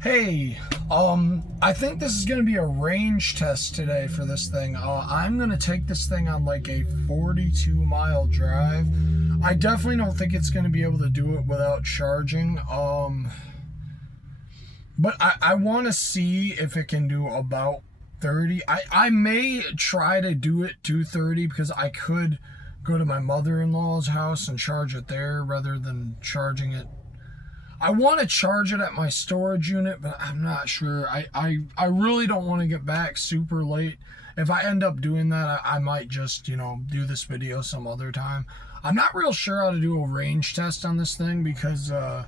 Hey, I think this is going to be a range test today for this thing. I'm going to take this thing on like a 42-mile drive. I definitely don't think it's going to be able to do it without charging. But I want to see if it can do about 30. I may try to do it to 30 because I could go to my mother-in-law's house and charge it there rather than charging it. I want to charge it at my storage unit, but I'm not sure. I really don't want to get back super late. If I end up doing that, I might just, do this video some other time. I'm not real sure how to do a range test on this thing because, well,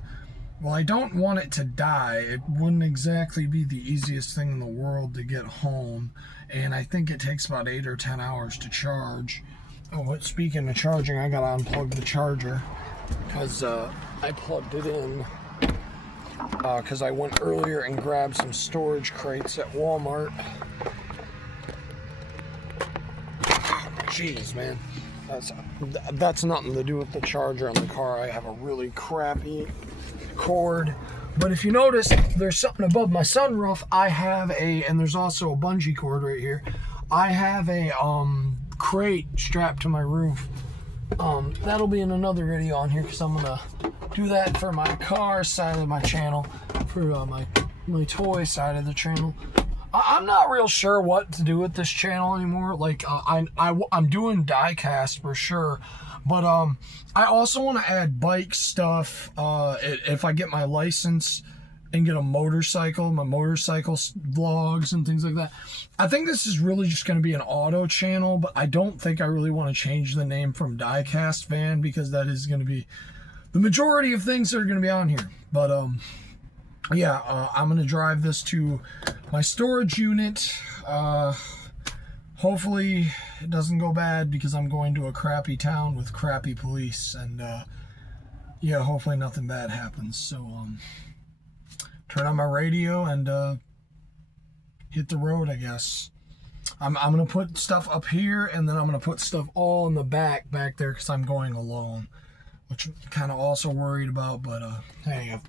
I don't want it to die. It wouldn't exactly be the easiest thing in the world to get home. And I think it takes about 8 or 10 hours to charge. Oh, but speaking of charging, I got to unplug the charger because I plugged it in. Because I went earlier and grabbed some storage crates at Walmart. Jeez, man. That's nothing to do with the charger on the car. I have a really crappy cord. But if you notice, there's something above my sunroof. And there's also a bungee cord right here. I have a crate strapped to my roof. That'll be in another video on here because I'm going to do that for my car side of my channel, for my toy side of the channel. I'm not real sure what to do with this channel anymore. Like, I'm doing diecast for sure, but I also want to add bike stuff. If I get my license and get a motorcycle, my motorcycle vlogs and things like that. I think this is really just going to be an auto channel, but I don't think I really want to change the name from Diecast Van because that is going to be the majority of things that are going to be on here. But yeah, I'm going to drive this to my storage unit. Hopefully it doesn't go bad because I'm going to a crappy town with crappy police, and yeah, hopefully nothing bad happens. So turn on my radio and hit the road, I guess. I'm going to put stuff up here, and then I'm going to put stuff all in the back there because I'm going alone, which I'm kind of also worried about. But hey, if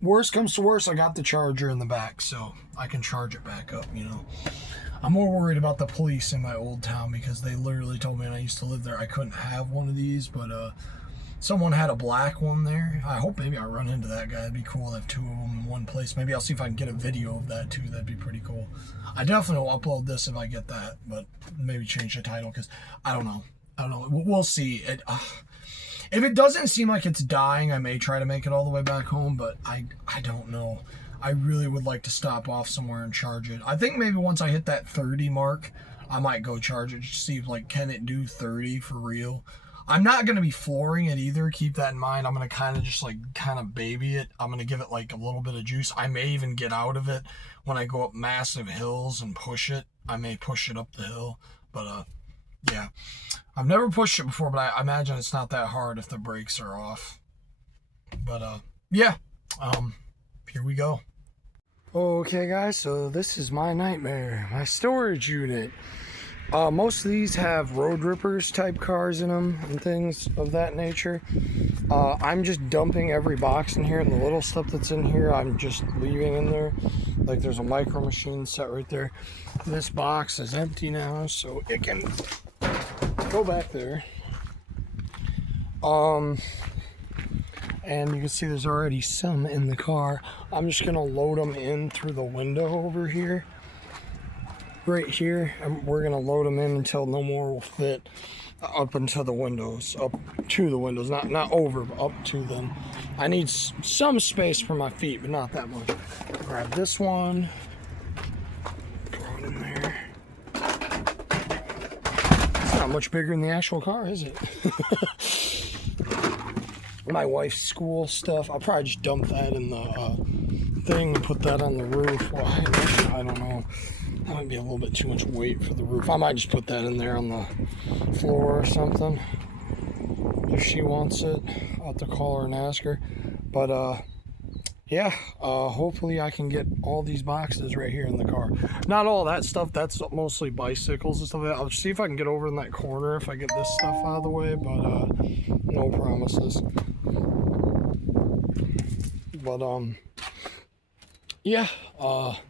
worst comes to worst, I got the charger in the back, so I can charge it back up, I'm more worried about the police in my old town because they literally told me when I used to live there I couldn't have one of these, but someone had a black one there. I hope maybe I run into that guy. It'd be cool to have two of them in one place. Maybe I'll see if I can get a video of that too. That'd be pretty cool. I definitely will upload this if I get that, but maybe change the title because I don't know. We'll see. If it doesn't seem like it's dying, I may try to make it all the way back home, but I don't know. I really would like to stop off somewhere and charge it. I think maybe once I hit that 30 mark, I might go charge it, just see if, like, can it do 30 for real. I'm not going to be flooring it either. Keep that in mind. I'm going to kind of baby it. I'm going to give it like a little bit of juice. I may even get out of it when I go up massive hills and push it. I may push it up the hill, but yeah. I've never pushed it before, but I imagine it's not that hard if the brakes are off. But yeah, here we go. Okay guys, so this is my nightmare, my storage unit. Most of these have Road Rippers type cars in them and things of that nature. I'm just dumping every box in here, and the little stuff that's in here I'm just leaving in there. Like there's a micro machine set right there. This box is empty now, so it can go back there. And you can see there's already some in the car. I'm just gonna load them in through the window over here. Right here, and we're gonna load them in until no more will fit up into the windows, up to the windows, not over, but up to them. I need some space for my feet, but not that much. Grab this one, throw it in there. It's not much bigger than the actual car, is it? My wife's school stuff, I'll probably just dump that in the thing and put that on the roof. Well, I don't know. That might be a little bit too much weight for the roof. I might just put that in there on the floor or something. If she wants it, I'll have to call her and ask her. But yeah, hopefully I can get all these boxes right here in the car. Not all that stuff, that's mostly bicycles and stuff like that. I'll see if I can get over in that corner if I get this stuff out of the way, but no promises. But yeah, got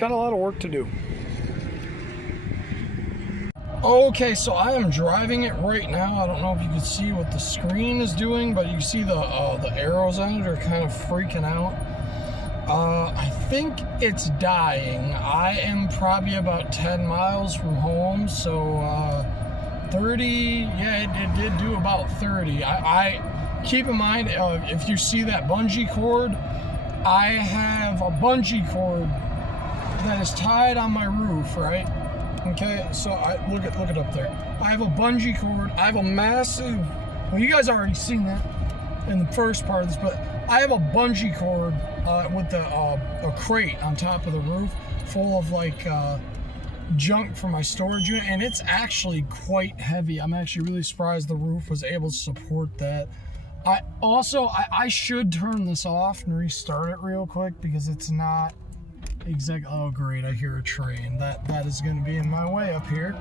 a lot of work to do. Okay, so I am driving it right now. I don't know if you can see what the screen is doing, but you see the arrows on it are kind of freaking out. I think it's dying. I am probably about 10 miles from home, so 30, yeah, it did do about 30. I keep in mind, if you see that bungee cord, I have a bungee cord that is tied on my roof, right? Okay, so look it up there. I have a bungee cord. I have a massive, well, you guys already seen that in the first part of this, but I have a bungee cord with a crate on top of the roof full of like junk for my storage unit, and it's actually quite heavy. I'm actually really surprised the roof was able to support that. I should turn this off and restart it real quick because it's not exactly. Oh great, I hear a train. That is going to be in my way up here.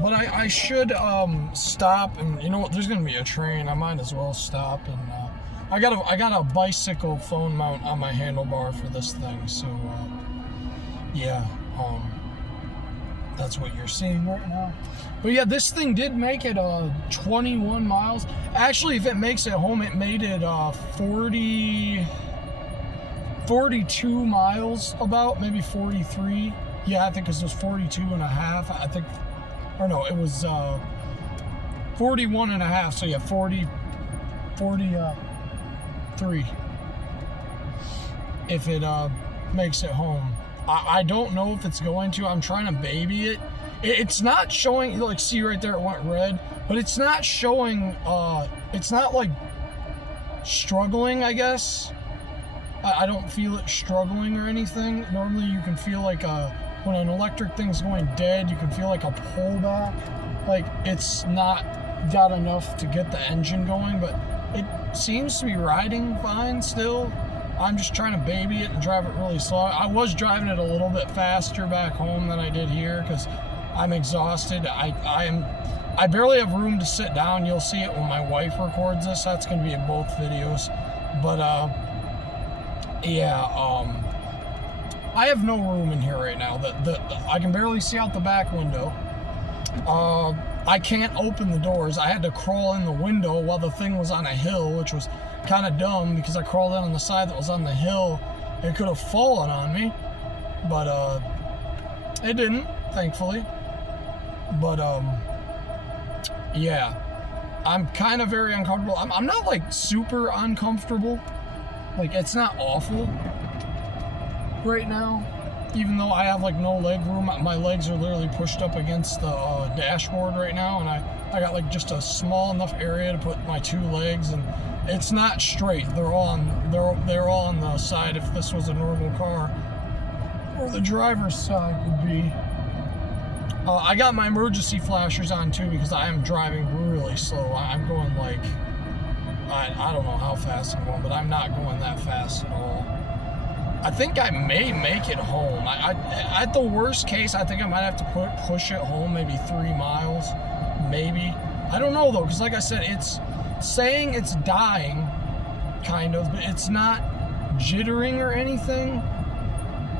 But I should stop, and you know what, there's going to be a train. I might as well stop, and I got a bicycle phone mount on my handlebar for this thing, so yeah, that's what you're seeing right now. But yeah, this thing did make it 21 miles. Actually, if it makes it home, it made it 42 miles, about, maybe 43. Yeah, I think it was 42 and a half, I think, or no, it was 41 and a half, so yeah, 43 if it makes it home. I don't know if it's going to. I'm trying to baby it. It's not showing, like, see right there, it went red, but it's not showing, it's not like struggling, I guess. I don't feel it struggling or anything. Normally you can feel like when an electric thing's going dead, you can feel like a pullback. Like it's not got enough to get the engine going, but it seems to be riding fine still. I'm just trying to baby it and drive it really slow. I was driving it a little bit faster back home than I did here because I'm exhausted. I barely have room to sit down. You'll see it when my wife records this. That's going to be in both videos. But yeah, I have no room in here right now. I can barely see out the back window. I can't open the doors. I had to crawl in the window while the thing was on a hill, which was kind of dumb because I crawled in on the side that was on the hill. It could have fallen on me, but it didn't, thankfully. But yeah, I'm kind of very uncomfortable. I'm not like super uncomfortable. Like it's not awful right now, even though I have like no leg room. My legs are literally pushed up against the dashboard right now, and I got like just a small enough area to put my two legs, and it's not straight. They're all on the side. If this was a normal car, or the driver's side would be. I got my emergency flashers on too because I am driving really slow. I'm going like I don't know how fast I'm going, but I'm not going that fast at all. I think I may make it home. At the worst case, I think I might have to push it home maybe 3 miles, maybe. I don't know though, because like I said, it's saying it's dying, kind of, but it's not jittering or anything.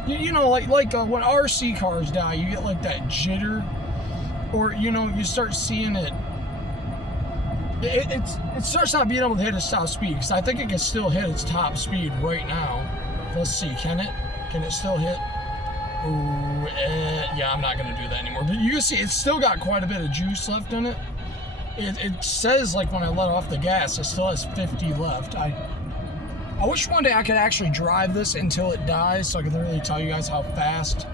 You know, like when RC cars die, you get like that jitter, or you know, you start seeing it. It starts not being able to hit its top speed, because I think it can still hit its top speed right now. Let's see, can it? Can it still hit? Ooh, yeah, I'm not gonna do that anymore. But you can see it's still got quite a bit of juice left in it. It says like when I let off the gas, it still has 50 left. I wish one day I could actually drive this until it dies, so I could literally tell you guys how fast,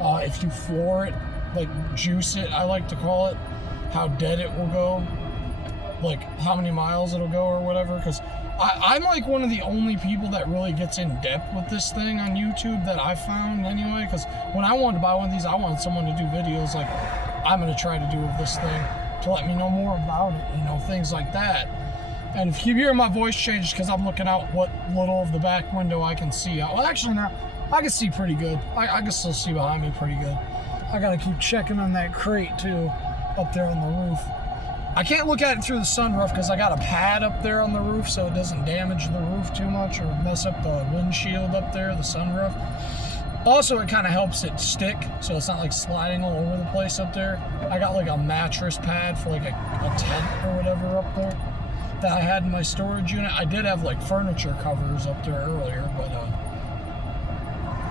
if you floor it, like juice it, I like to call it, how dead it will go, like how many miles it'll go or whatever, because I'm like one of the only people that really gets in depth with this thing on YouTube that I found anyway, because when I wanted to buy one of these, I wanted someone to do videos like I'm going to try to do with this thing to let me know more about it, you know, things like that. And if you hear my voice change, because I'm looking out what little of the back window I can see. Well, actually, now I can see pretty good. I can still see behind me pretty good. I got to keep checking on that crate, too, up there on the roof. I can't look at it through the sunroof because I got a pad up there on the roof so it doesn't damage the roof too much or mess up the windshield up there, the sunroof. Also, it kind of helps it stick so it's not like sliding all over the place up there. I got like a mattress pad for like a tent or whatever up there that I had in my storage unit. I did have like furniture covers up there earlier, but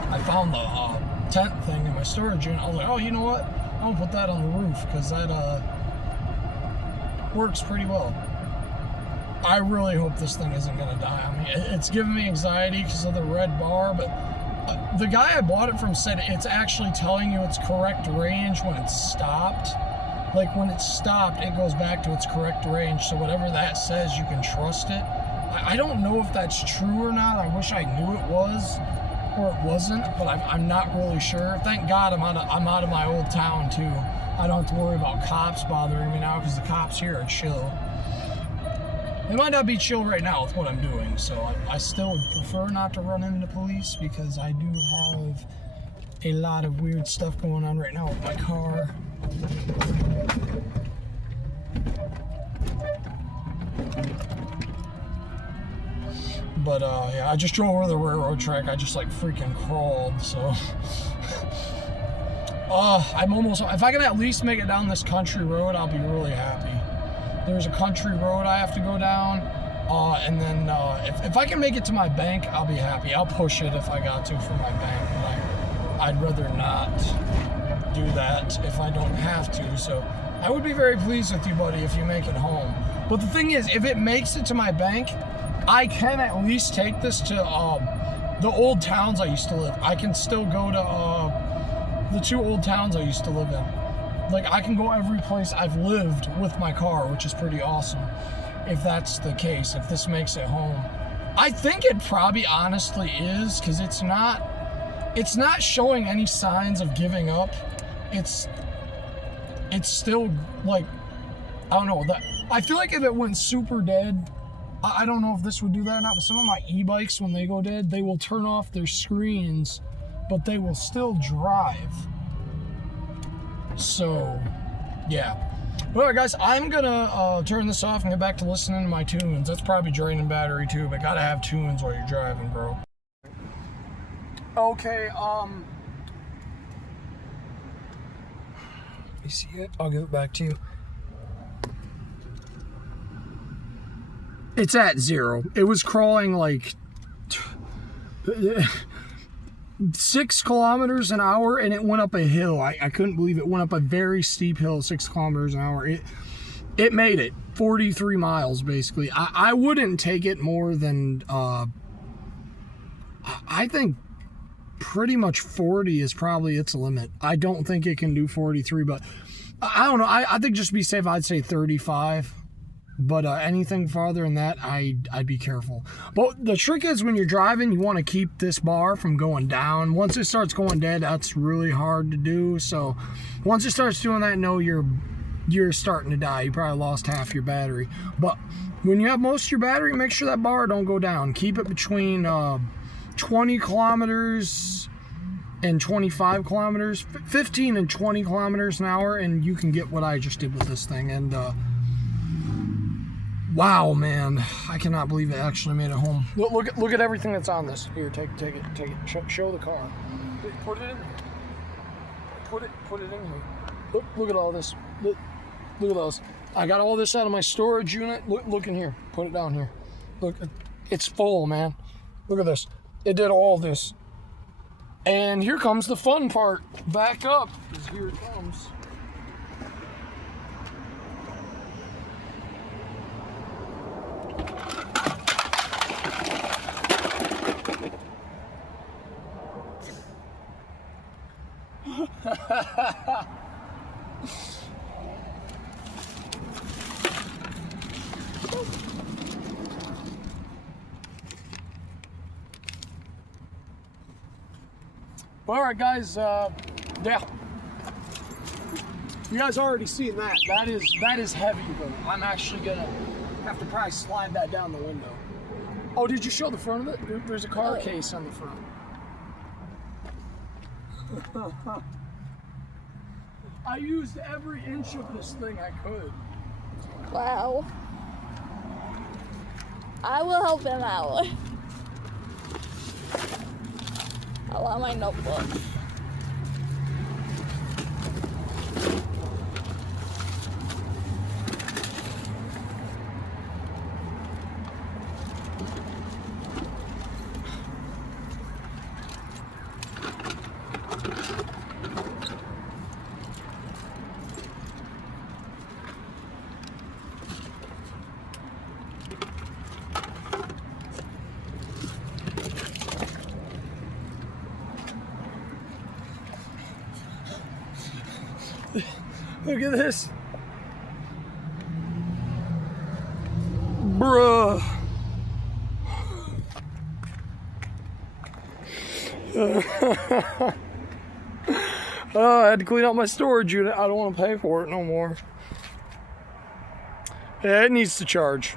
I found the tent thing in my storage unit. I was like, oh, you know what? I'm gonna put that on the roof because that works pretty well. I really hope this thing isn't gonna die on me. It's giving me anxiety because of the red bar, but the guy I bought it from said it's actually telling you its correct range when it's stopped. Like when it's stopped, it goes back to its correct range. So whatever that says, you can trust it. I don't know if that's true or not. I wish I knew it was or it wasn't, but I'm not really sure. Thank God I'm out of my old town too. I don't have to worry about cops bothering me now because the cops here are chill. They might not be chill right now with what I'm doing, so I still would prefer not to run into police because I do have a lot of weird stuff going on right now with my car. But yeah, I just drove over the railroad track. I just like freaking crawled, so. I'm almost, if I can at least make it down this country road, I'll be really happy. There's a country road I have to go down, and then if I can make it to my bank, I'll be happy. I'll push it if I got to for my bank, but I'd rather not do that if I don't have to. So I would be very pleased with you, buddy, if you make it home. But the thing is, if it makes it to my bank, I can at least take this to the old towns I used to live. I can still go to the 2 old towns I used to live in. Like, I can go every place I've lived with my car, which is pretty awesome, if that's the case, if this makes it home. I think it probably honestly is, because it's not showing any signs of giving up. It's still, like, I don't know, I feel like if it went super dead, I don't know if this would do that or not, but some of my e-bikes, when they go dead, they will turn off their screens, but they will still drive. So, yeah. Well, guys, I'm gonna turn this off and get back to listening to my tunes. That's probably draining battery too, but gotta have tunes while you're driving, bro. Okay, you see it? I'll give it back to you. It's at 0. It was crawling like 6 kilometers an hour, and it went up a hill. I couldn't believe it. Went up a very steep hill, 6 kilometers an hour. It made it 43 miles basically. I wouldn't take it more than I think pretty much 40 is probably its limit. I don't think it can do 43, but I don't know. I think just to be safe, I'd say 35. But anything farther than that, I'd be careful. But the trick is when you're driving, you want to keep this bar from going down. Once it starts going dead, that's really hard to do. So once it starts doing that, know you're starting to die. You probably lost half your battery. But when you have most of your battery, make sure that bar don't go down. Keep it between 20 kilometers and 25 kilometers, 15 and 20 kilometers an hour, and you can get what I just did with this thing. And wow, man, I cannot believe it actually made it home. Look at everything that's on this. Here, take it. Show the car. Put it in. Put it in here. Look at all this. Look at those. I got all this out of my storage unit. Look in here. Put it down here. Look, it's full, man. Look at this. It did all this. And here comes the fun part. Back up, because here it comes. All right, guys. Yeah, you guys already seen that. That is heavy, though. I'm actually gonna have to probably slide that down the window. Oh, did you show the front of it? There's a car case on the front. I used every inch of this thing I could. Wow. I will help him out. I want my notebook. Look at this. Bruh. I had to clean out my storage unit. I don't want to pay for it no more. Yeah, it needs to charge.